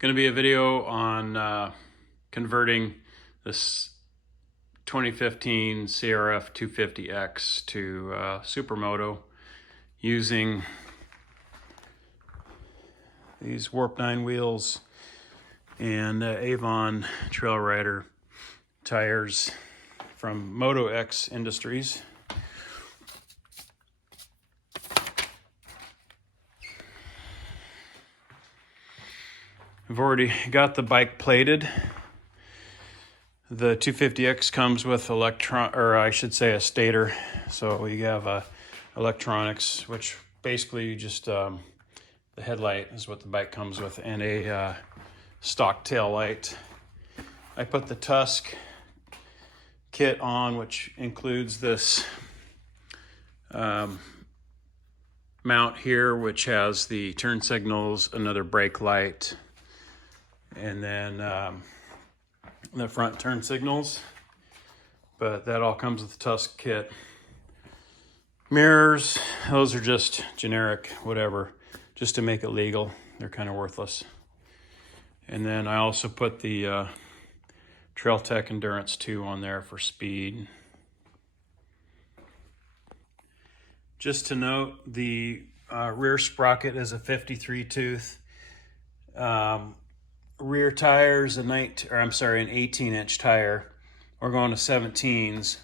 Going to be a video on converting this 2015 CRF250X to Supermoto using these Warp 9 wheels and Avon Trailrider tires from Motoxindustries. I've already got the bike plated. The 250X comes with a stator. So you have electronics, which basically just the headlight is what the bike comes with, and a stock tail light. I put the Tusk kit on, which includes this mount here, which has the turn signals, another brake light, and then the front turn signals. But that all comes with the Tusk kit. Mirrors, those are just generic, whatever, just to make it legal. They're kind of worthless. And then I also put the Trail Tech Endurance 2 on there for speed. Just to note, the rear sprocket is a 53 tooth. Rear tires an 18-inch tire. We're going to 17s,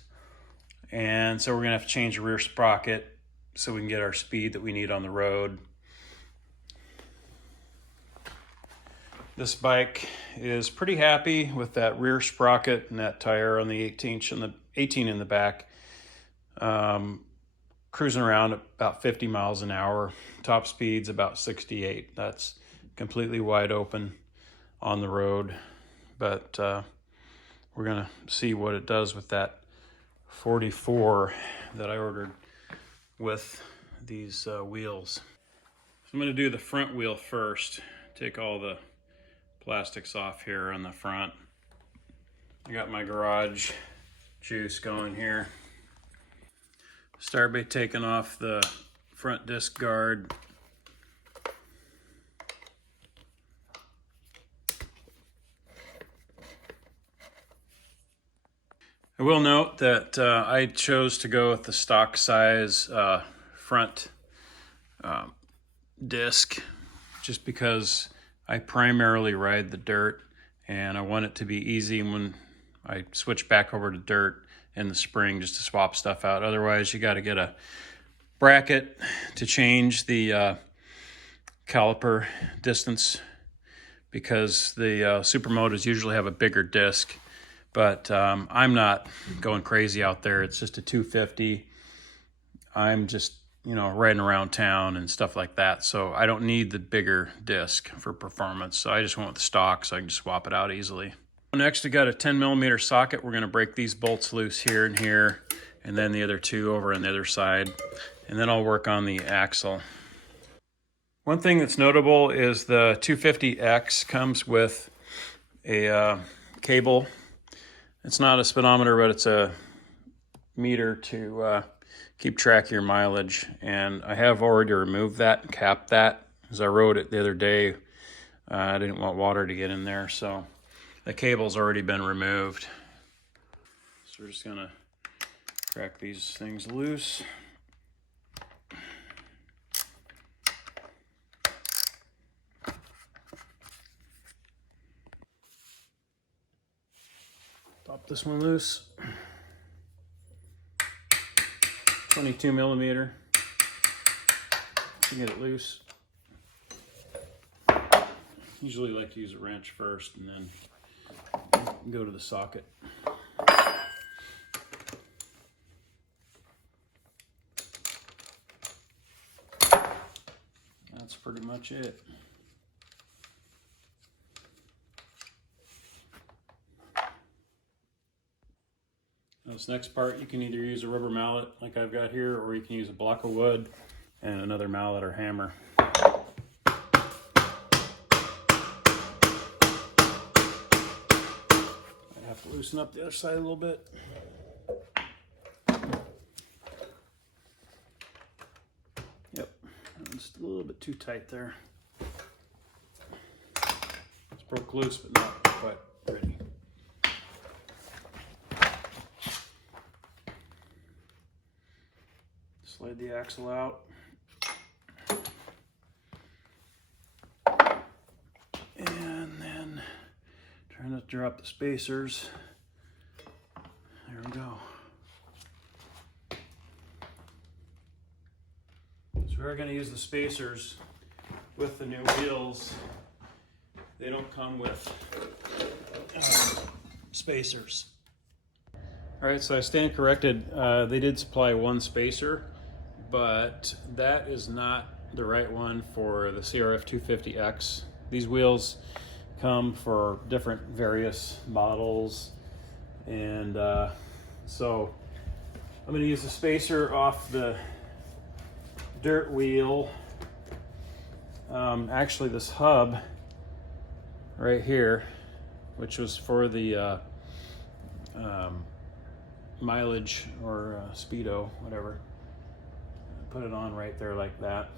and so we're gonna have to change the rear sprocket so we can get our speed that we need on the road. This bike is pretty happy with that rear sprocket and that tire on the 18 in the back. Cruising around at about 50 miles an hour. Top speed's about 68. That's completely wide open on the road, but we're gonna see what it does with that 44 that I ordered with these wheels. So I'm gonna do the front wheel first. Take all the plastics off here on the front. I got my garage juice going here. Start by taking off the front disc guard. I will note that I chose to go with the stock size front disc just because I primarily ride the dirt and I want it to be easy when I switch back over to dirt in the spring, just to swap stuff out. Otherwise, you got to get a bracket to change the caliper distance, because the Supermotos usually have a bigger disc. But I'm not going crazy out there. It's just a 250. I'm just, riding around town and stuff like that. So I don't need the bigger disc for performance. So I just went with the stock so I can just swap it out easily. Next, we got a 10mm socket. We're going to break these bolts loose here and here, and then the other two over on the other side. And then I'll work on the axle. One thing that's notable is the 250X comes with a cable. It's not a speedometer, but it's a meter to keep track of your mileage. And I have already removed that and capped that, as I rode it the other day. I didn't want water to get in there, so the cable's already been removed. So we're just gonna crack these things loose. Pop this one loose. 22mm to get it loose. Usually like to use a wrench first and then go to the socket. That's pretty much it. This next part, you can either use a rubber mallet like I've got here, or you can use a block of wood and another mallet or hammer. I have to loosen up the other side a little bit. Yep, just a little bit too tight there. broke loose, but not quite ready. Slide the axle out. And then try not to drop the spacers. There we go. So we're going to use the spacers with the new wheels. They don't come with spacers. All right, so I stand corrected. They did supply one spacer, but that is not the right one for the CRF250X. These wheels come for different various models, and so I'm going to use the spacer off the dirt wheel. Actually, this hub right here, which was for the mileage or speedo, whatever, put it on right there like that.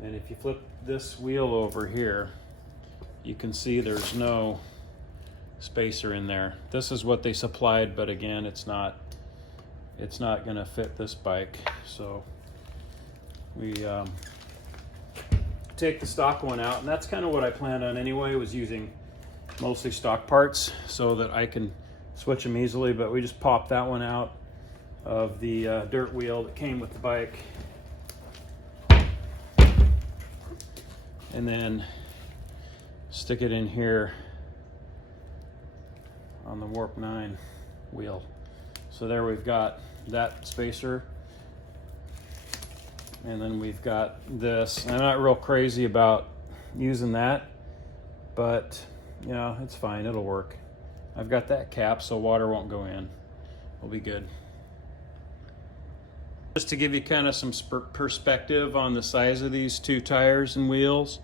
And if you flip this wheel over here, you can see there's no spacer in there. This is what they supplied, but again, it's not going to fit this bike. So we take the stock one out, and that's kind of what I planned on anyway, was using mostly stock parts so that I can switch them easily. But we just popped that one out of the dirt wheel that came with the bike, and then stick it in here on the Warp 9 wheel. So there we've got that spacer, and then we've got this. I'm not real crazy about using that, but you know, it's fine, it'll work. I've got that cap so water won't go in. We'll be good. Just to give you kind of some perspective on the size of these two tires and wheels.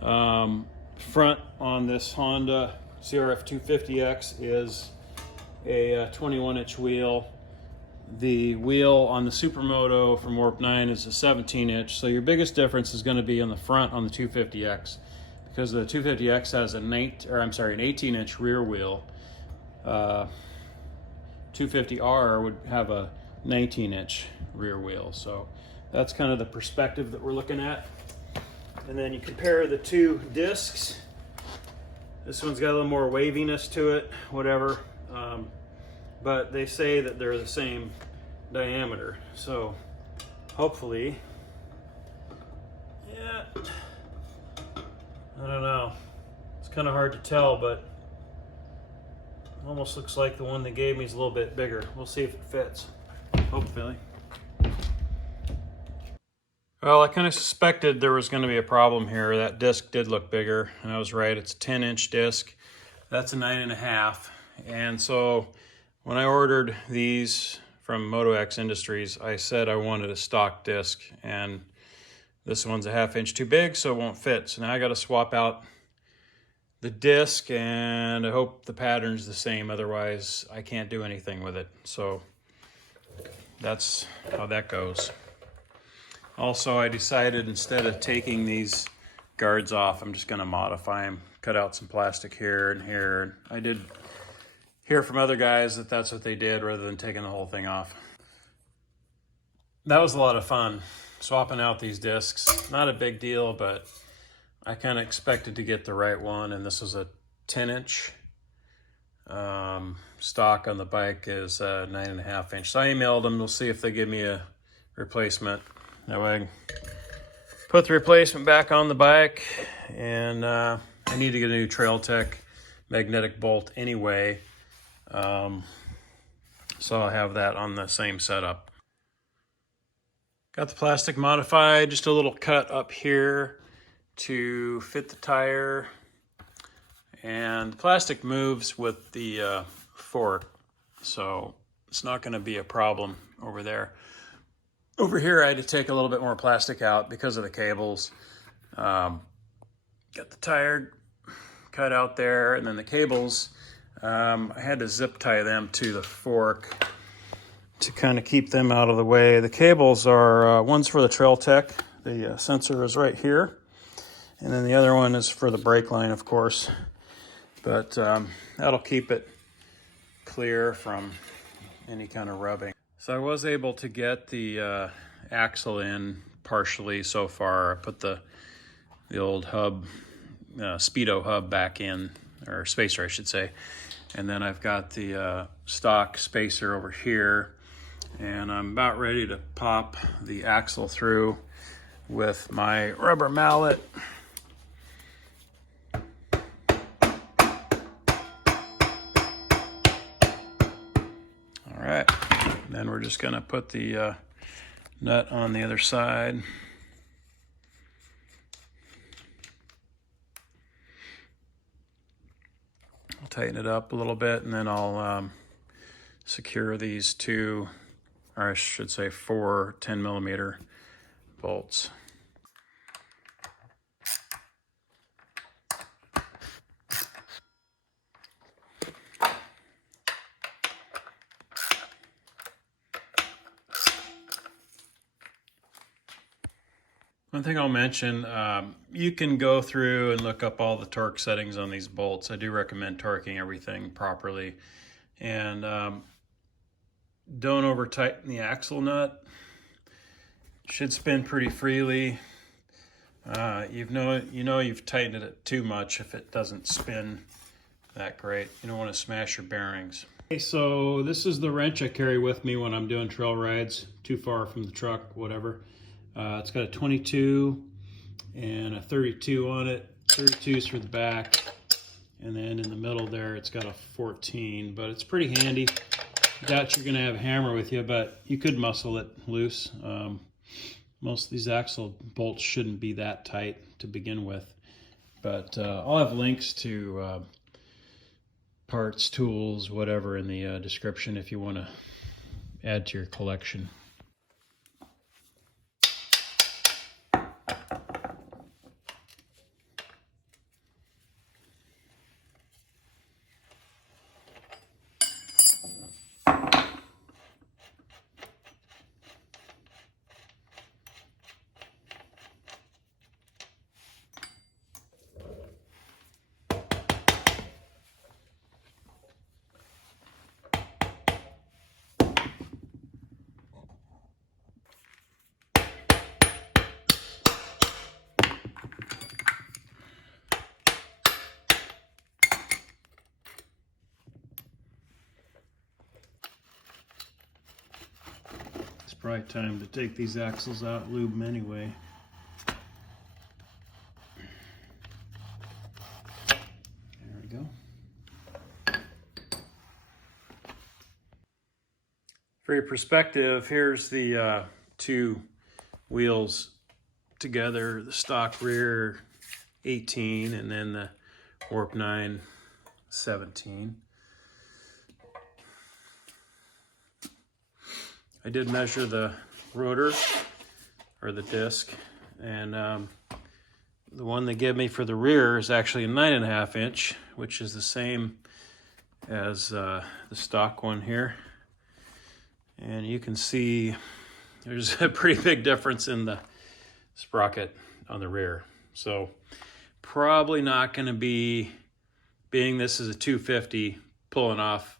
Front on this Honda CRF250X is a 21-inch wheel. The wheel on the Supermoto from Warp 9 is a 17-inch. So your biggest difference is going to be on the front on the 250X, because the 250X has an 18-inch rear wheel. 250R would have a 19-inch rear wheel. So that's kind of the perspective that we're looking at. And then you compare the two discs. This one's got a little more waviness to it, whatever. But they say that they're the same diameter. So hopefully, yeah, I don't know. It's kind of hard to tell, but almost looks like the one they gave me is a little bit bigger. We'll see if it fits, hopefully. Well, I kind of suspected there was going to be a problem here. That disc did look bigger, and I was right. It's a 10-inch disc. That's a 9.5. And so when I ordered these from Motoxindustries, I said I wanted a stock disc, and this one's a 1/2 inch too big, so it won't fit. So now I got to swap out the disc, and I hope the pattern's the same. Otherwise, I can't do anything with it. So that's how that goes. Also, I decided instead of taking these guards off, I'm just going to modify them. Cut out some plastic here and here. I did hear from other guys that that's what they did rather than taking the whole thing off. That was a lot of fun, swapping out these discs. Not a big deal, but I kind of expected to get the right one, and this was a 10-inch. Stock on the bike is 9.5 inch. So I emailed them. We'll see if they give me a replacement. That way I can put the replacement back on the bike, and I need to get a new Trail Tech magnetic bolt anyway. So I'll have that on the same setup. Got the plastic modified, just a little cut up here to fit the tire. And the plastic moves with the fork, so it's not going to be a problem over there. Over here I had to take a little bit more plastic out because of the cables. Got the tire cut out there, and then the cables, I had to zip tie them to the fork to kind of keep them out of the way. The cables are, one's for the Trail Tech. The sensor is right here. And then the other one is for the brake line, of course. But that'll keep it clear from any kind of rubbing. So I was able to get the axle in partially so far. I put the old hub, Speedo hub back in, or spacer I should say. And then I've got the stock spacer over here. And I'm about ready to pop the axle through with my rubber mallet. All right, then we're just gonna put the nut on the other side. I'll tighten it up a little bit, and then I'll secure these two, or I should say 4 10mm bolts. One thing I'll mention, you can go through and look up all the torque settings on these bolts. I do recommend torquing everything properly. And don't over tighten the axle nut. Should spin pretty freely. You know you've tightened it too much if it doesn't spin that great. You don't want to smash your bearings. Okay, so this is the wrench I carry with me when I'm doing trail rides, too far from the truck, whatever. It's got a 22 and a 32 on it. 32 is for the back, and then in the middle there it's got a 14, but it's pretty handy. Doubt you're going to have a hammer with you, but you could muscle it loose. Most of these axle bolts shouldn't be that tight to begin with, but I'll have links to parts, tools, whatever in the description if you want to add to your collection. Probably time to take these axles out, lube them anyway. There we go. For your perspective, here's the two wheels together, the stock rear 18 and then the Warp 9 17. I did measure the rotor, or the disc, and the one they give me for the rear is actually a 9.5 inch, which is the same as the stock one here. And you can see there's a pretty big difference in the sprocket on the rear. So probably not going to be, being this is a 250, pulling off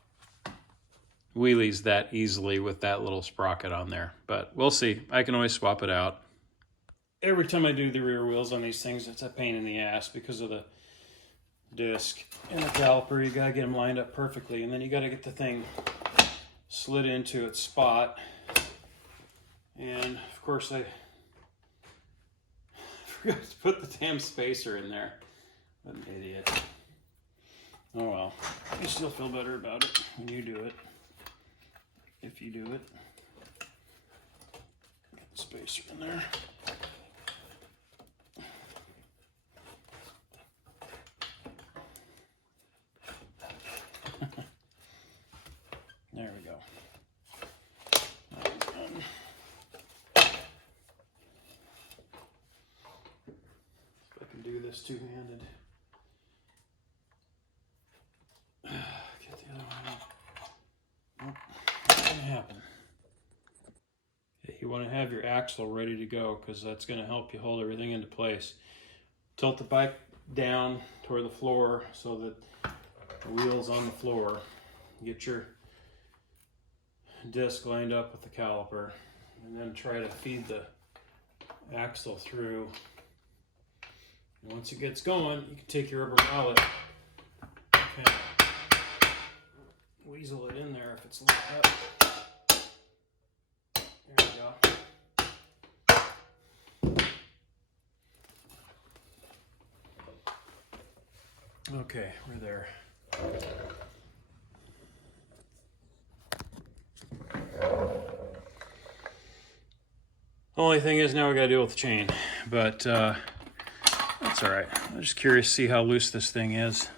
wheelies that easily with that little sprocket on there, but we'll see. I can always swap it out. Every time I do the rear wheels on these things, it's a pain in the ass because of the disc and the caliper. You gotta get them lined up perfectly, and then you gotta get the thing slid into its spot. And of course I forgot to put the damn spacer in there. What an idiot. Oh well, I still feel better about it when you do it. If you do it. Get the spacer in there. There we go. Done. If I can do this two-handed. Get the other one up. Nope. Happen. You want to have your axle ready to go because that's going to help you hold everything into place. tilt the bike down toward the floor so that the wheel's on the floor. Get your disc lined up with the caliper, and then try to feed the axle through. And once it gets going, you can take your rubber mallet, kind of weasel it in there if it's lit up. There we go. Okay, we're there. Only thing is now we gotta deal with the chain, but that's all right. I'm just curious to see how loose this thing is.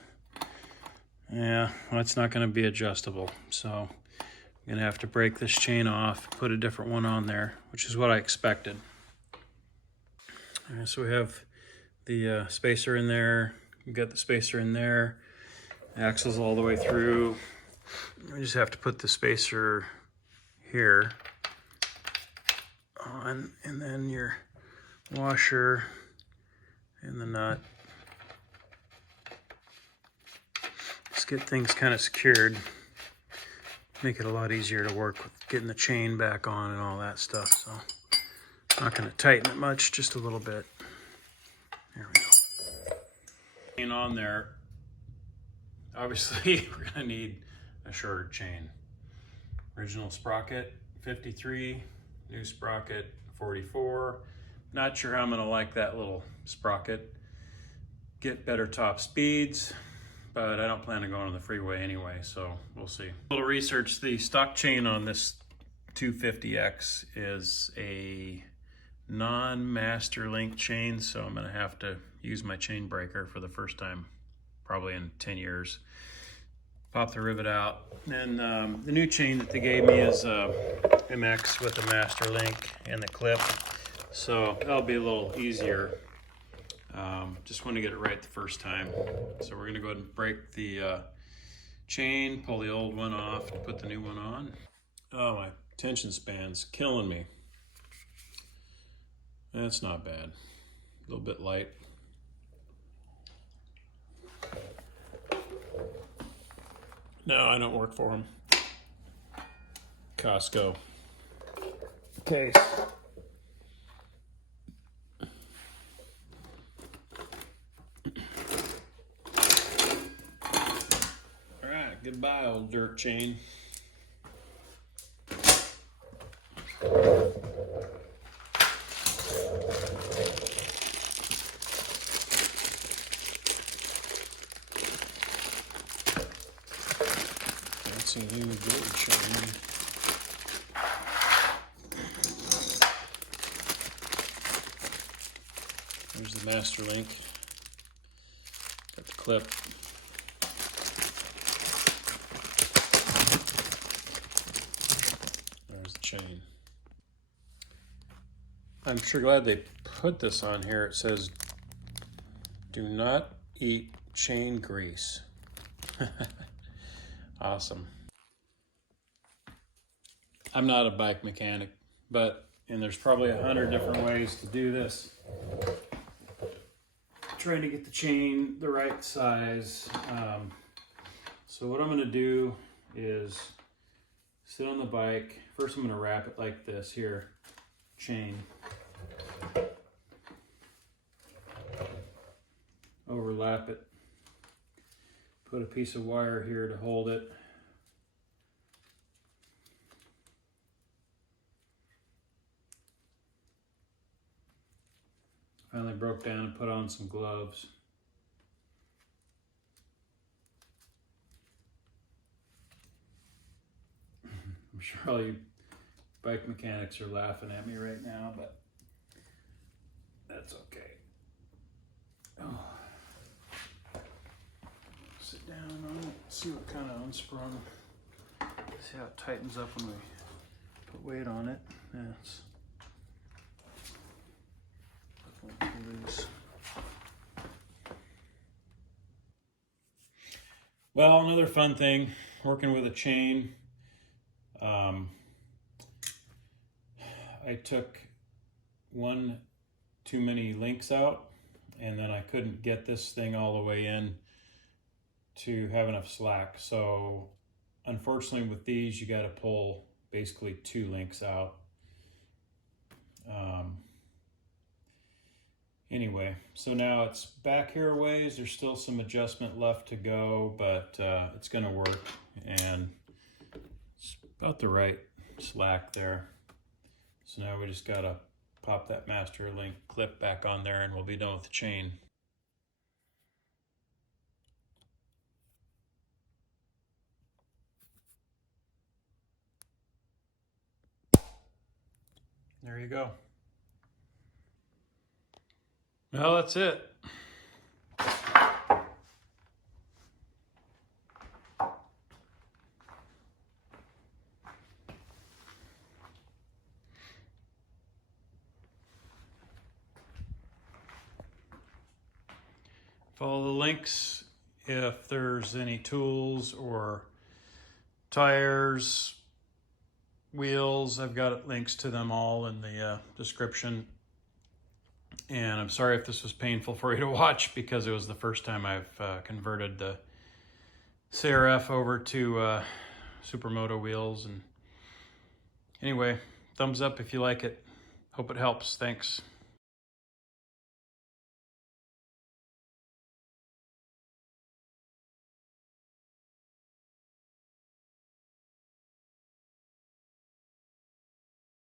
Yeah, well, it's not gonna be adjustable, so I'm gonna have to break this chain off, put a different one on there, which is what I expected. All right, so we have the spacer in there. We've got the spacer in there. Axle's all the way through. We just have to put the spacer here on, and then your washer and the nut. Just get things kind of secured. Make it a lot easier to work with getting the chain back on and all that stuff. So not going to tighten it much, just a little bit. There we go. Chain on there. Obviously, we're going to need a shorter chain. Original sprocket 53, new sprocket 44. Not sure how I'm going to like that little sprocket. Get better top speeds, but I don't plan on going on the freeway anyway, so we'll see. A little research. The stock chain on this 250X is a non-master link chain, so I'm going to have to use my chain breaker for the first time probably in 10 years. Pop the rivet out. And the new chain that they gave me is MX with a master link and the clip, so that'll be a little easier. Just want to get it right the first time. So we're going to go ahead and break the chain, pull the old one off, and put the new one on. Oh, my attention span's killing me. That's not bad. A little bit light. No, I don't work for them. Costco. Case. All right, goodbye, old dirt chain. That's a new dirt chain. There's the master link. Got the clip. There's the chain. I'm sure glad they put this on here. It says, do not eat chain grease. Awesome. I'm not a bike mechanic, and there's probably 100 different ways to do this. Trying to get the chain the right size. So what I'm going to do is sit on the bike. First I'm going to wrap it like this here, chain. Overlap it. Put a piece of wire here to hold it. Finally broke down and put on some gloves. I'm sure all you bike mechanics are laughing at me right now, but that's okay. Oh. Sit down on it, see what kind of unsprung. See how it tightens up when we put weight on it. Yeah, it's loose. Well, another fun thing, working with a chain. I took one too many links out and then I couldn't get this thing all the way in to have enough slack. So unfortunately with these, you got to pull basically 2 links out. Anyway, so now it's back here a ways. There's still some adjustment left to go, but it's going to work, and it's about the right slack there. So now we just got to pop that master link clip back on there and we'll be done with the chain. There you go. Well, that's it. Follow the links if there's any tools or tires, wheels. I've got links to them all in the description. And I'm sorry if this was painful for you to watch, because it was the first time I've converted the CRF over to Supermoto wheels. And anyway, thumbs up if you like it. Hope it helps. Thanks.